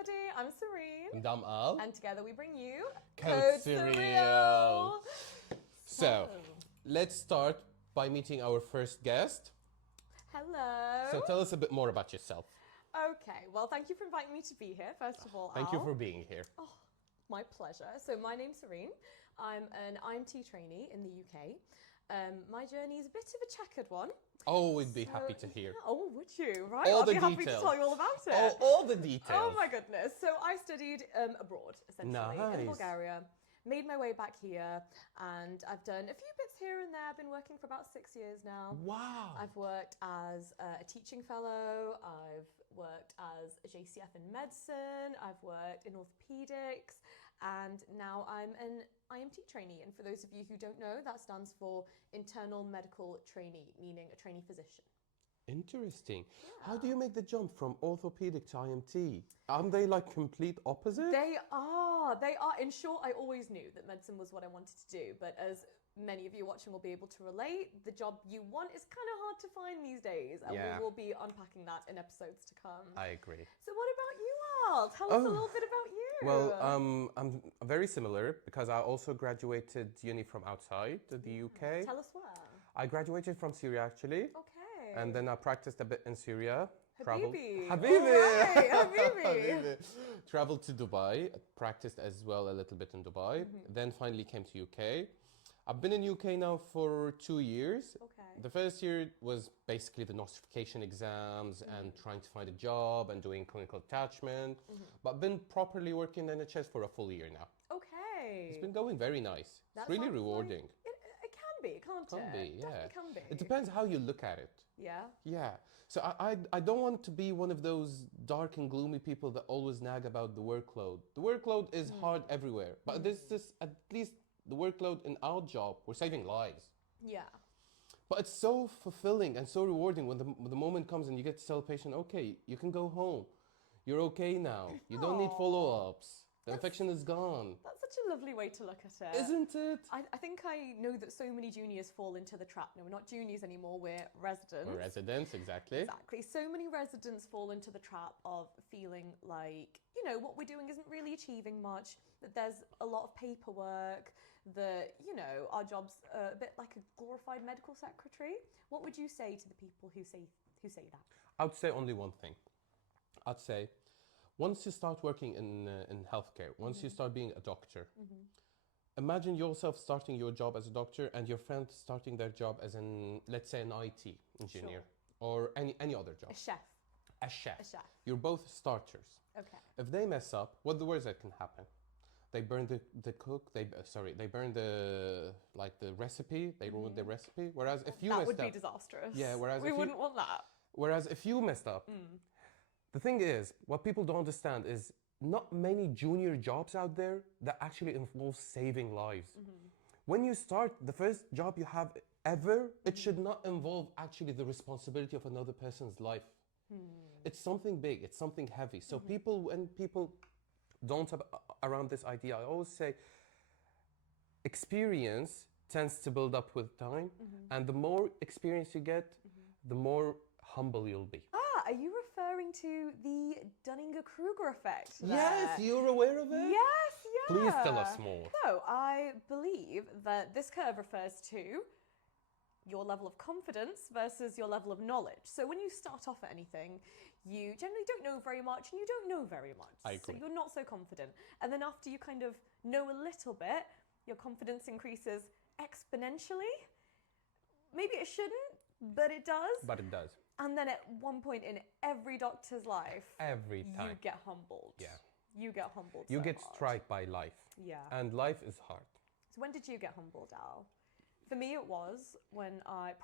everybody. I'm Serene. And I'm Al. And together we bring you Code SereAL. So, let's start by meeting our first guest. Hello. So tell us a bit more about yourself. Okay, well, thank you for inviting me to be here, first of all, Thank you for being here. Oh, my pleasure. So my name's Serene. I'm an IMT trainee in the UK. My journey is a bit of a checkered one. Oh, we'd be happy to hear. Yeah. Oh, would you? Right, All I'll the be happy to details. tell you all about it. All the details. Oh my goodness. So I studied abroad, essentially, in Nice. Bulgaria. Made my way back here, and I've done a few bits here and there. I've been working for about 6 years now. Wow. I've worked as a teaching fellow. I've worked as a JCF in medicine. I've worked in orthopedics, and now I'm an IMT trainee. And for those of you who don't know, that stands for Internal Medical Trainee, meaning a trainee physician. Interesting. Yeah. How do you make the jump from orthopedic to IMT? Aren't they like complete opposite? They are. They are. In short, I always knew that medicine was what I wanted to do. But as many of you watching will be able to relate, the job you want is kind of hard to find these days. And we will be unpacking that in episodes to come. I agree. So what about you, Al? Tell us a little bit about you. Well, I'm very similar because I also graduated uni from outside the UK. Tell us where. I graduated from Syria actually. Okay. And then I practiced a bit in Syria. Habibi. Habibi! Right, Habibi. Traveled to Dubai, practiced as well a little bit in Dubai, then finally came to UK. I've been in UK now for 2 years. Okay. The first year was basically the notification exams and trying to find a job and doing clinical attachment. But I've been properly working in NHS for a full year now. Okay. It's been going very nice. It's really rewarding. It can be, can't it? Can be, yeah. Definitely can be. It depends how you look at it. Yeah. Yeah. So I don't want to be one of those dark and gloomy people that always nag about the workload. The workload is hard everywhere, but this is at least the workload in our job. We're saving lives. Yeah. But it's so fulfilling and so rewarding when the moment comes and you get to tell a patient, okay, you can go home. You're okay now. You don't need follow-ups. The infection is gone. That's such a lovely way to look at it. Isn't it? I think I know that so many juniors fall into the trap. No, we're not juniors anymore, we're residents. We're residents, exactly. Exactly. So many residents fall into the trap of feeling like, you know, what we're doing isn't really achieving much, that there's a lot of paperwork, that, you know, our job's a bit like a glorified medical secretary. What would you say to the people who say that? I would say only one thing. I'd say, once you start working in healthcare, once you start being a doctor, imagine yourself starting your job as a doctor and your friend starting their job as let's say an IT engineer or any other job. A chef. A chef. A chef. You're both starters. Okay. If they mess up, what's the worst that can happen? They burn the cook. They burn the recipe. They ruin the recipe. Whereas if you that messed would up, be disastrous. Yeah. Whereas we wouldn't want that. Whereas if you messed up. The thing is, what people don't understand is not many junior jobs out there that actually involve saving lives. When you start the first job you have ever, it should not involve actually the responsibility of another person's life. It's something big, it's something heavy. So when people don't have around this idea, I always say experience tends to build up with time, and the more experience you get, the more humble you'll be. Are you referring to the Dunning-Kruger effect there? Yes, you're aware of it? Yes, yeah. Please tell us more. So I believe that this curve refers to your level of confidence versus your level of knowledge. So when you start off at anything, you generally don't know very much and you don't know very much. I agree. So you're not so confident. And then after you kind of know a little bit, your confidence increases exponentially. Maybe it shouldn't, but it does. But it does. And then at one point in every doctor's life, every time you get humbled. Yeah. You get humbled. You so get hard. struck by life. Yeah. And life is hard. So when did you get humbled, Al? For me, it was when I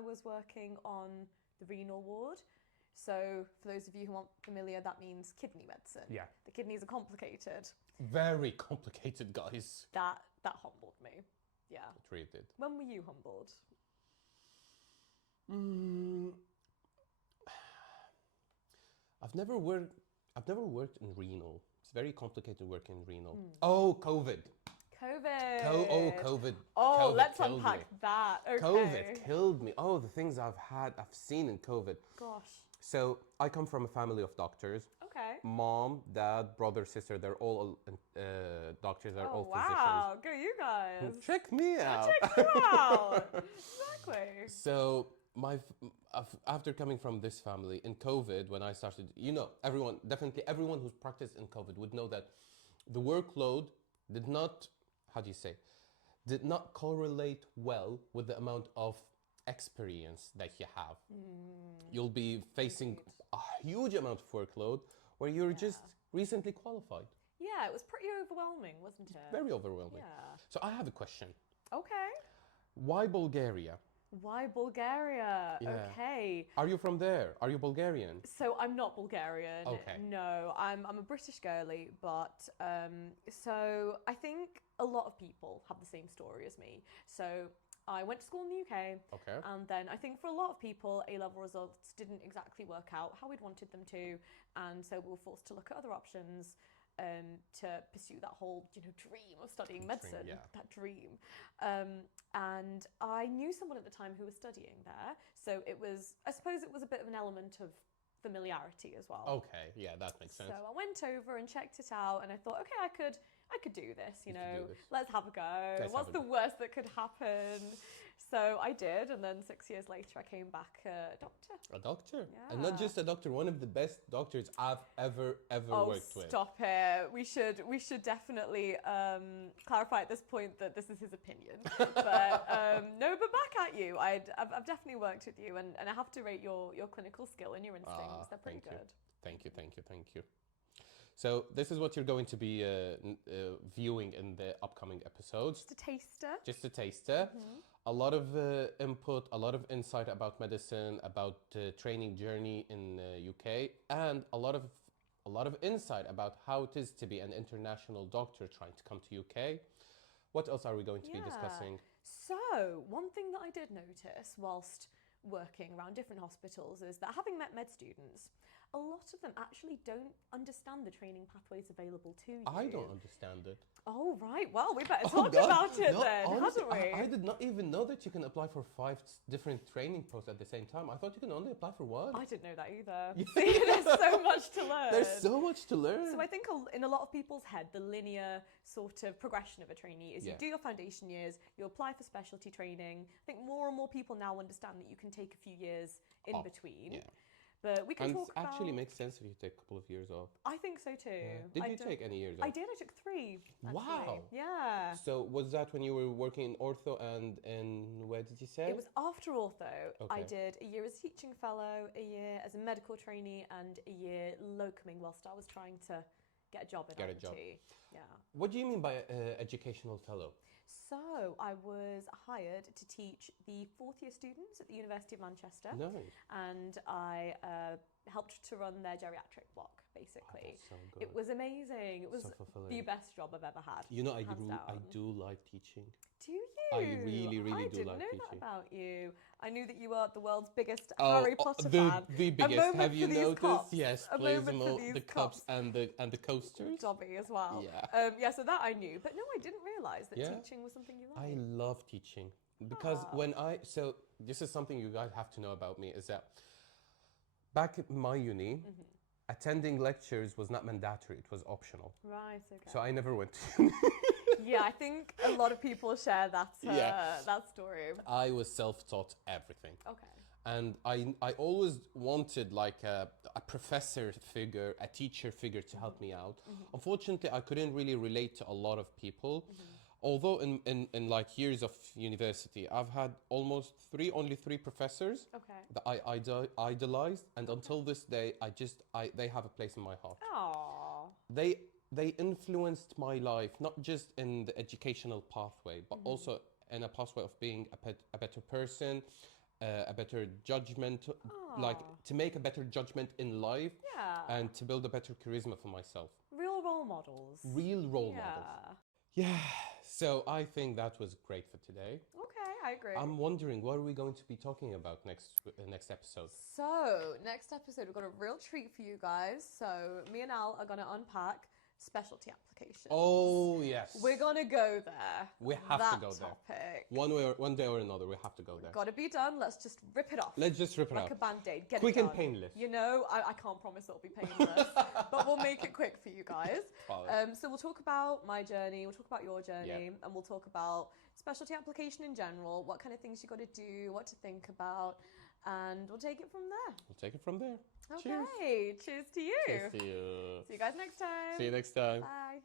was working on the renal ward. So for those of you who aren't familiar, that means kidney medicine. Yeah. The kidneys are complicated. Very complicated, guys. That humbled me. Yeah. It really did. When were you humbled? I've never worked in renal. It's very complicated working in renal. Oh, COVID. COVID. COVID. Oh, COVID let's killed unpack me. that. Okay. COVID killed me. Oh, the things I've seen in COVID. Gosh. So I come from a family of doctors. Okay. Mom, dad, brother, sister, they're all doctors, they're all physicians. Wow, go you guys. Check me out. Check you out. Exactly. So after coming from this family in COVID, when I started, definitely everyone who's practiced in COVID would know that the workload did not, did not correlate well with the amount of experience that you have. You'll be facing a huge amount of workload where you're just recently qualified. Yeah, it was pretty overwhelming, wasn't it? Very overwhelming. Yeah. So I have a question. Okay. Why Bulgaria? Why Bulgaria? Yeah. Okay. Are you from there? Are you Bulgarian? So I'm not Bulgarian. Okay. No, I'm a British girlie, but so I think a lot of people have the same story as me. So I went to school in the UK, Okay. and then I think for a lot of people, A-level results didn't exactly work out how we'd wanted them to, and so we were forced to look at other options to pursue that whole, dream of studying medicine, that dream. And I knew someone at the time who was studying there, so I suppose it was a bit of an element of familiarity as well. Okay, yeah, that makes sense. So I went over and checked it out, and I thought, okay, I could do this, You could do this. let's have a go. What's the worst that could happen? So I did, and then 6 years later, I came back a doctor. A doctor? Yeah. And not just a doctor, one of the best doctors I've ever worked with. Stop it. We should definitely clarify at this point that this is his opinion. But no, but back at you. I've definitely worked with you, and I have to rate your clinical skill and your instincts. They're pretty good. Thank you. So this is what you're going to be viewing in the upcoming episodes. Just a taster. Mm-hmm. A lot of input, a lot of insight about medicine, about training journey in UK, and a lot of insight about how it is to be an international doctor trying to come to UK. What else are we going to be discussing? So one thing that I did notice whilst working around different hospitals is that having met med students, a lot of them actually don't understand the training pathways available to you. I don't understand it. Oh, right. Well, we better talk about it then, honestly, haven't we? I did not even know that you can apply for 5 different training posts at the same time. I thought you can only apply for one. I didn't know that either. See, there's so much to learn. There's so much to learn. So I think in a lot of people's head, the linear sort of progression of a trainee is you do your foundation years, you apply for specialty training. I think more and more people now understand that you can take a few years in between. Yeah. But we can talk about... actually makes sense if you take a couple of years off. I think so too. Yeah. Did you take any years off? I did. I took 3. Actually. Wow. Yeah. So was that when you were working in ortho and where did you say? It was after ortho. Okay. I did a year as a teaching fellow, a year as a medical trainee, and a year locuming whilst I was trying to get a job at IMT. Yeah. What do you mean by educational fellow? So I was hired to teach the 4th year students at the University of Manchester. Nice. And I helped to run their geriatric block, basically. Oh, that's so good. It was amazing. It was so fulfilling. the best job I've ever had. I do like teaching. Do you? I really do like teaching. I didn't know that about you. I knew that you are the world's biggest Harry Potter fan. The biggest. Have you noticed? Cups. Yes, please. The cups and the coasters. Dobby as well. Yeah. So that I knew, but no, I didn't realise that teaching was something you liked. I love teaching because so this is something you guys have to know about me is that back at my uni, attending lectures was not mandatory; it was optional. Right. Okay. So I never went to. Yeah, I think a lot of people share that that story. I was self-taught everything. Okay. And I always wanted like a professor figure, a teacher figure to help me out. Unfortunately, I couldn't really relate to a lot of people. Although in like years of university, I've had only three professors that I idolized. And until this day, they have a place in my heart. Aww. They influenced my life, not just in the educational pathway, but also in a pathway of being a better person, a better judgment, like to make a better judgment in life and to build a better charisma for myself. Real role models. Real role models. Yeah, so I think that was great for today. Okay, I agree. I'm wondering, what are we going to be talking about next episode? So, next episode, we've got a real treat for you guys. So, me and Al are going to unpack specialty applications. Oh, yes. We're going to go there. We have to go there. there. One day or another, we have to go there. Got to be done. Let's just rip it off. Let's just rip it like off. Like a Band-Aid. Get quick it done. and painless. You know, I can't promise it'll be painless, but we'll make it quick for you guys. So we'll talk about my journey, we'll talk about your journey, and we'll talk about specialty application in general, what kind of things you got to do, what to think about, and we'll take it from there. Okay. Cheers. Cheers to you. Cheers to you. See you guys next time. See you next time. Bye.